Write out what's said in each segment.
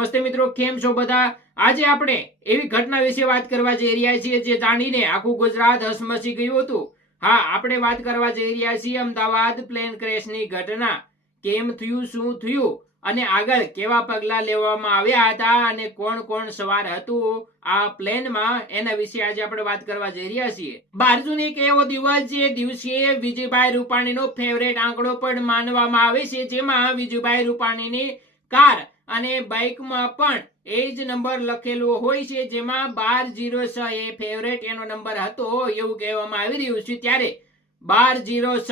નમસ્તે મિત્રો, કેમ છો બધા? આજે આપણે એવી ઘટના વિશે વાત કરવા જઈ રહ્યા છીએ જે જાણીને આખું ગુજરાત હસમસી ગયું હતું. હા, આપણે વાત કરવા જઈ રહ્યા છીએ અમદાવાદ પ્લેન ક્રેશની ઘટના. કેમ થયું, શું થયું? અને આગળ કેવા પગલા લેવામાં આવ્યા હતા અને કોણ કોણ સવાર હતું આ પ્લેનમાં? એના વિશે આજે આપણે વાત કરવા જઈ રહ્યા છીએ. બારજુન એક એવો દિવસ જે દિવસે વિજયભાઈ રૂપાણીનો ફેવરેટ આંકડો પણ માનવામાં આવે છે, જેમાં વિજયભાઈ રૂપાણીની કાર અને બાઇકમાં પણ એ જ નંબર લખેલો હોય છે, જેમાં બાર જીરો છ એ ફેવરેટ એનો નંબર હતો એવું કહેવામાં આવી રહ્યું છે. ત્યારે બાર જીરો છ,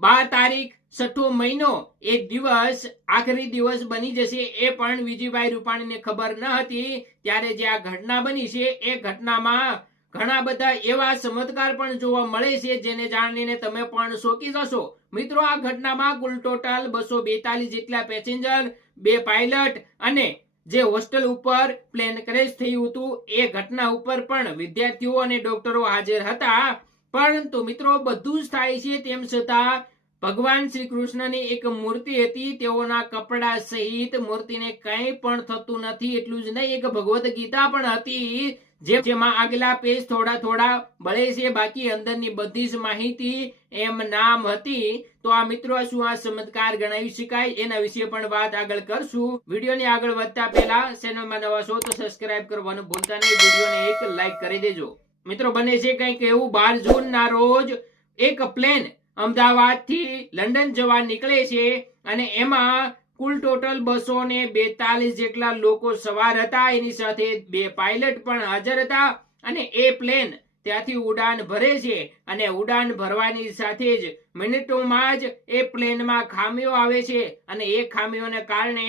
બાર તારીખ, છઠ્ઠો મહિનો એ દિવસ, આખરી દિવસ બની જશે એ પણ વિજયભાઈ રૂપાણીને ખબર ન હતી. ત્યારે જે આ ઘટના બની છે, એ ઘટનામાં ઘણા બધા એવા ચમત્કાર પણ જોવા મળે છે, જેને જાણીને તમે પણ શોકી જશો. મિત્રો, આ ઘટનામાં કુલ ટોટલ બસો બેતાલીસ જેટલા પેસેન્જર, બે પાયલટ અને જે હોસ્ટેલ ઉપર પ્લેન ક્રેશ થયું હતું, એ ઘટના ઉપર પણ વિદ્યાર્થીઓ અને ડોક્ટરો હાજર હતા. પરંતુ મિત્રો, બધું જ થાય છે તેમ છતાં ભગવાન શ્રી કૃષ્ણની એક મૂર્તિ હતી, તેઓના કપડા સહિત મૂર્તિને કંઈ પણ થતું નથી, એટલું જ નહીં, એક ભગવદ્ ગીતા પણ હતી. જેમાં આગલા પેજ થોડા થોડા બળે છે, બાકી અંદરની બધી જ માહિતી એમ નામ હતી. તો આ મિત્રો, શું આ ચમત્કાર ગણાવી શકાય? એના વિશે પણ વાત આગળ કરશું. વિડીયોને આગળ વધતા પહેલા ચેનલમાં નવા છો તો સબસ્ક્રાઇબ કરવાનું ભૂલતા નહીં. વિડીયોને એક લાઈક કરી દેજો. મિત્રો, બને છે કંઈક એવું. બાર જૂન ના રોજ એક પ્લેન અમદાવાદથી લંડન જવા નીકળે છે અને એમાં કુલ ટોટલ બસો ને બેતાલીસ જેટલા લોકો સવાર હતા. એની સાથે બે પાયલટ પણ હાજર હતા અને એ પ્લેન ત્યાંથી ઉડાન ભરે છે અને ઉડાન ભરવાની સાથે જ મિનિટોમાં જ એ પ્લેનમાં ખામીઓ આવે છે અને એ ખામીઓને કારણે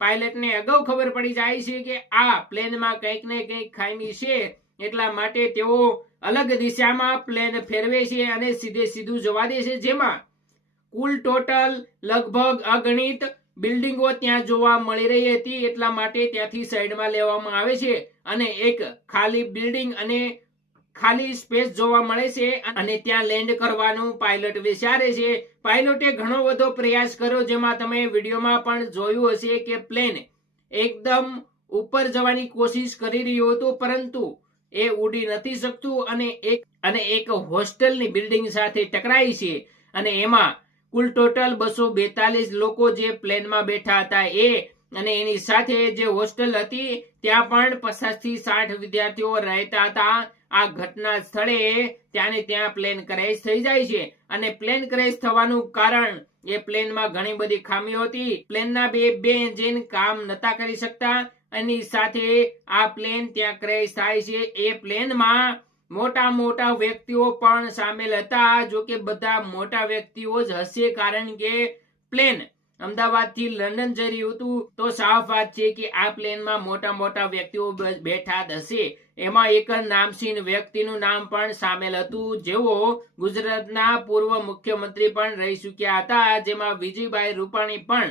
પાયલટને અગાઉ ખબર પડી જાય છે કે આ પ્લેનમાં કંઈક ને કંઈક ખામી છે. એટલા માટે તેઓ અલગ દિશામાં પ્લેન ફેરવે છે અને સીધે સીધું જવા દે છે. જેમાં કુલ ટોટલ લગભગ અગણિત બિલ્ડિંગો ત્યાં જોવા મળી રહી હતી એટલા માટે ત્યાંથી સાઈડમાં લેવામાં આવે છે અને એક ખાલી બિલ્ડિંગ અને ખાલી સ્પેસ જોવા મળે છે અને ત્યાં લેન્ડ કરવાનું પાયલટ વિચારે છે. પાયલોટે ઘણો બધો પ્રયાસ કર્યો જેમાં તમે વિડીયોમાં પણ જોયું હશે કે પ્લેન એકદમ ઉપર જવાની કોશિશ કરી રહ્યું હતું, પરંતુ એ ઉડી નથી શકતું અને એક અને એક હોસ્ટેલની બિલ્ડિંગ સાથે ટકરાઈ છે અને એમાં કુલ ટોટલ બસો બેતાલીસ લોકો જે પ્લેનમાં બેઠા હતા એ અને એની સાથે જે હોસ્ટેલ હતી, ત્યાં પણ પચાસથી સાઠ વિદ્યાર્થીઓ રહેતા હતા. આ ઘટના સ્થળે ત્યાંને ત્યાં પ્લેન ક્રેશ થઈ જાય છે અને પ્લેન ક્રેશ થવાનું કારણ એ પ્લેનમાં ઘણી બધી ખામીઓ હતી. પ્લેનના બે બે એન્જિન કામ નતા કરી શકતા, એની સાથે આ પ્લેન ત્યાં ક્રેશ થાય છે. એ પ્લેનમાં મોટા મોટા વ્યક્તિઓ પણ સામેલ હતા, જો કે બધા મોટા વ્યક્તિઓ જ હશે કારણ કે પ્લેન અમદાવાદથી લંડન જઈ રહ્યું હતું. તો સાફ વાત છે કે આ પ્લેનમાં મોટા મોટા વ્યક્તિઓ બેઠા હશે. એમાં એક નામસીન વ્યક્તિનું નામ પણ સામેલ હતું. જેઓ ગુજરાતના પૂર્વ મુખ્યમંત્રી પણ રહી ચૂક્યા હતા, જેમાં વિજયભાઈ રૂપાણી પણ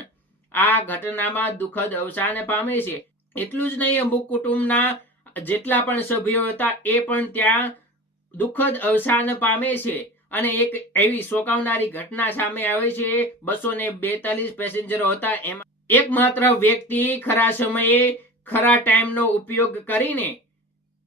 આ ઘટનામાં દુઃખદ અવસાન પામે છે. એટલું જ નહીં, અમુક કુટુંબના જેટલા પણ સભ્યો હતા એ પણ ત્યાં દુઃખદ અવસાન પામે છે. અને એક એવી શોકાવનારી ઘટના સામે આવે છે. બસો ને બેતાલીસ પેસેન્જરો હતા. એમાં એકમાત્ર વ્યક્તિ ખરા સમયે ખરા ટાઈમનો ઉપયોગ કરીને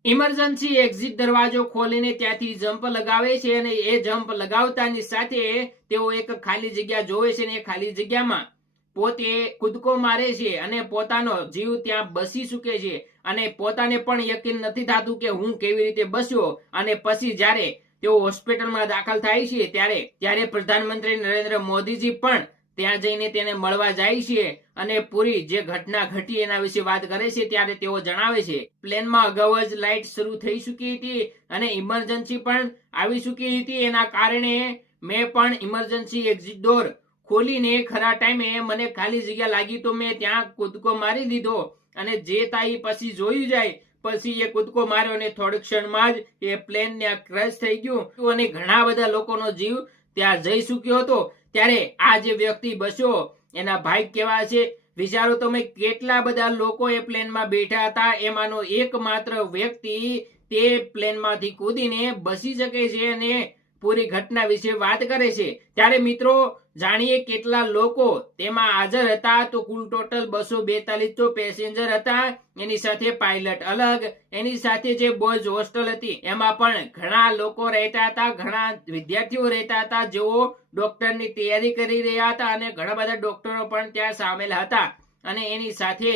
ઇમરજન્સી એક્ઝિટ દરવાજો ખોલીને ત્યાંથી જમ્પ લગાવે છે અને એ જમ્પ લગાવતાની સાથે તેઓ એક ખાલી જગ્યા જોવે છે અને એ ખાલી જગ્યામાં પોતે કૂદકો મારે છે અને પોતાનો જીવ ત્યાં બસી ચૂકે છે. અને પોતાને પણ યકીન નથી થતું કે હું કેવી રીતે બસ્યો. અને પછી જ્યારે તેઓ હોસ્પિટલમાં દાખલ થાય છે ત્યારે ત્યારે પ્રધાનમંત્રી નરેન્દ્ર મોદીજી પણ ત્યાં જઈને તેને મળવા જાય છે. અને પૂરી જે ઘટના ઘટી એના વિશે વાત કરે છે ત્યારે તેઓ જણાવે છે, પ્લેનમાં અગાઉ જ લાઇટ શરૂ થઈ ચૂકી હતી અને ઇમરજન્સી પણ આવી ચૂકી હતી. એના કારણે મેં પણ ઇમરજન્સી એક્ઝિટ ડોર ખોલીને ખરા ટાઈમે મને ખાલી જગ્યા લાગી તો મેં ત્યાં કૂદકો મારી દીધો અને જે તાઈ પછી જોયું જાય, પછી એ કૂદકો માર્યો અને થોડીક ક્ષણમાં જ એ પ્લેન ને ક્રેશ થઈ ગયું. અને ઘણા બધા લોકોનો જીવ ત્યાં જઈ ચૂક્યો હતો. ત્યારે આ જે વ્યક્તિ બસ્યો, એના ભાઈ કેવા છે વિચારો તમે કેટલા બધા લોકો એ પ્લેનમાં બેઠા હતા? એમાંનો એકમાત્ર વ્યક્તિ તે પ્લેનમાંથી કૂદીને બસી શકે છે અને પૂરી ઘટના વિશે વાત કરે છે. ત્યારે મિત્રો, જાણીએ કેટલા લોકો તેમાં હાજર હતા. તો કુલ ટોટલ બસો બેતાલીસ તો પેસેન્જર હતા. એની સાથે પાયલટ અલગ, એની સાથે જે બોયઝ હોસ્ટેલ હતી, એમાં પણ ઘણા લોકો રહેતા હતા, ઘણા વિદ્યાર્થીઓ રહેતા હતા, જેઓ ડોક્ટરની તૈયારી કરી રહ્યા હતા અને ઘણા બધા ડોક્ટરો પણ ત્યાં સામેલ હતા. અને એની સાથે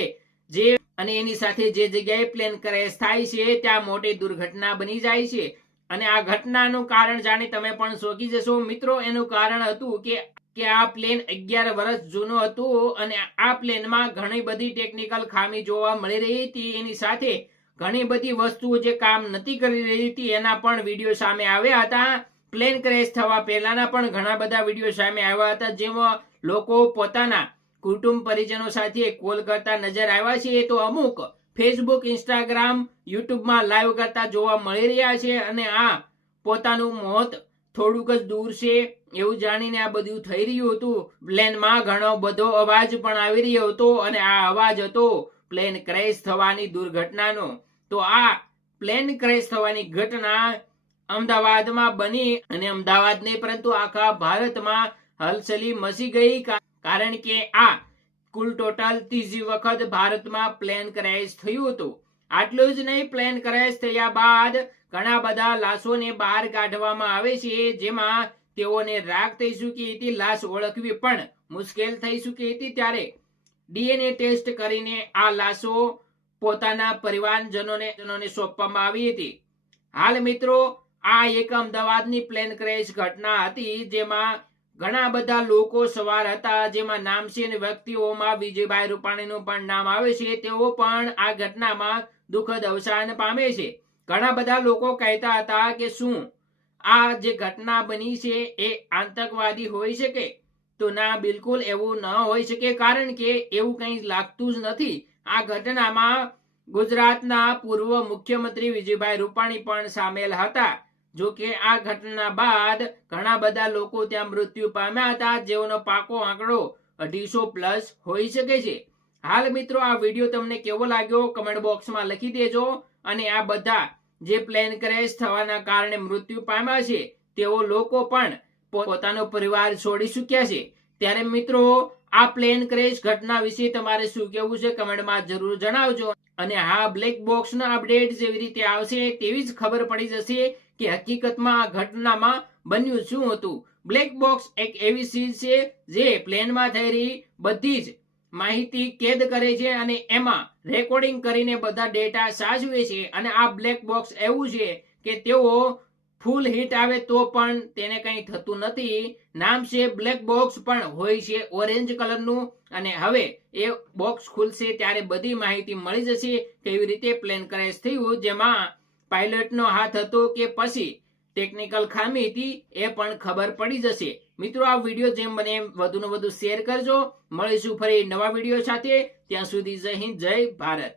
જે, અને એની સાથે જે જગ્યાએ પ્લેન ક્રેશ થાય છે, ત્યાં મોટી દુર્ઘટના બની જાય છે. અને આ ઘટનાનું કારણ જાણી તમે પણ શોકી જશો. મિત્રો, એનું કારણ હતું કે કે આ પ્લેન અગિયાર વર્ષ જૂનું હતું અને આ પ્લેનમાં ઘણી બધી ટેકનિકલ ખામી જોવા મળી રહી હતી. એની સાથે ઘણી બધી વસ્તુઓ જે કામ નથી કરી રહી હતી, એના પણ વીડિયો સામે આવ્યા હતા. પ્લેન ક્રેશ થવા પહેલાના પણ ઘણા બધા વીડિયો સામે આવ્યા હતા, જેમાં લોકો પોતાના કુટુંબ પરિજનો સાથે કોલ કરતા નજર આવ્યા છે. તો અમુક ફેસબુક ઇન્સ્ટાગ્રામ યુટ્યુબમાં લાઈવ કરતા જોવા મળી રહ્યા છે અને આ પોતાનું મોત થોડુંક જ દૂર છે એવું જાણીને આ બધું થઈ રહ્યું હતું. પ્લેનમાં ઘણો બધો અવાજ પણ આવી રહ્યો હતો અને આ અવાજ હતો પ્લેન ક્રેશ થવાની દુર્ઘટનાનો. તો આ પ્લેન ક્રેશ થવાની ઘટના અમદાવાદમાં બની અને અમદાવાદ નહીં પરંતુ આખા ભારતમાં હલચલી મસી ગઈ કારણ કે આ કુલ ટોટલ ત્રીજી વખત ભારતમાં પ્લેન ક્રેશ થયું હતું. આટલું જ નહીં પ્લેન ક્રેશ થયા બાદ ઘણા બધા લાશોને બહાર કાઢવામાં આવે છે, જેમાં તેઓને રાખ થઈ ચૂકી હતી, લાશ ઓળખવી પણ મુશ્કેલ થઈ ચૂકી હતી ત્યારે ડીએનએ ટેસ્ટ કરીને આ લાશો પોતાના પરિવારજનોને, જનોને સોંપવામાં આવી હતી. હાલ મિત્રો, આ એક અમદાવાદની પ્લેન ક્રેશ ઘટના હતી, જેમાં ઘણા બધા લોકો સવાર હતા, જેમાં નામચીન વ્યક્તિઓમાં વિજયભાઈ રૂપાણીનું પણ નામ આવે છે. તેઓ પણ આ ઘટનામાં દુઃખદ અવસાન પામે છે. ઘણા બધા લોકો કહેતા હતા કે શું આ જે ઘટના બની છે એ આતંકવાદી હોઈ શકે? તો ના, બિલકુલ એવું ન હોઈ શકે, કારણ કે એવું કંઈ લાગતું જ નથી. આ ઘટનામાં ગુજરાતના પૂર્વ મુખ્યમંત્રી વિજયભાઈ રૂપાણી પણ સામેલ હતા. જો કે આ ઘટના બાદ ઘણા બધા લોકો ત્યાં મૃત્યુ પામ્યા હતા, જેઓનો પાકો આંકડો અઢીસો પ્લસ હોઈ શકે છે. હાલ મિત્રો, આ વીડિયો તમને કેવો લાગ્યો? કમેન્ટ બોક્સમાં લખી દેજો અને આ બધા જે પ્લેન ક્રેશ થવાના કારણે મૃત્યુ પામ્યા છે, તેઓ લોકો પણ પોતાનો પરિવાર છોડી ચૂક્યા છે. ત્યારે મિત્રો, આ પ્લેન ક્રેશ ઘટના વિશે તમારે શું કેવું છે કમેન્ટમાં જરૂર જણાવજો. અને હા બ્લેક બોક્સના અપડેટ જેવી રીતે આવશે, તેવી જ ખબર પડી જશે કે હકીકતમાં આ ઘટનામાં બન્યું શું હતું? બ્લેક બોક્સ એક એવી ચીજ છે જે પ્લેનમાં થઈ રહી બધી જ માહિતી કેદ કરે છે અને એમાં રેકોર્ડિંગ કરીને બધા ડેટા સાચવે છે. અને આ બ્લેક બોક્સ એવું છે કે તેઓ ફૂલ હિટ આવે તો પણ તેને કંઈ થતું નથી. નામ છે બ્લેક બોક્સ પણ હોય છે ઓરેન્જ કલરનું અને હવે એ બોક્સ ખુલશે ત્યારે બધી માહિતી મળી જશે કેવી રીતે પ્લેન ક્રેશ થયું. જેમાં પાયલટનો હાથ હતો કે પછી ટેકનિકલ ખામી હતી એ પણ ખબર પડી જશે. મિત્રો, આ વીડિયો જેમ બને વધુને વધુ શેર કરજો. મળીશું ફરી નવા વીડિયો સાથે. ત્યાં સુધી જય હિન્દ, જય ભારત.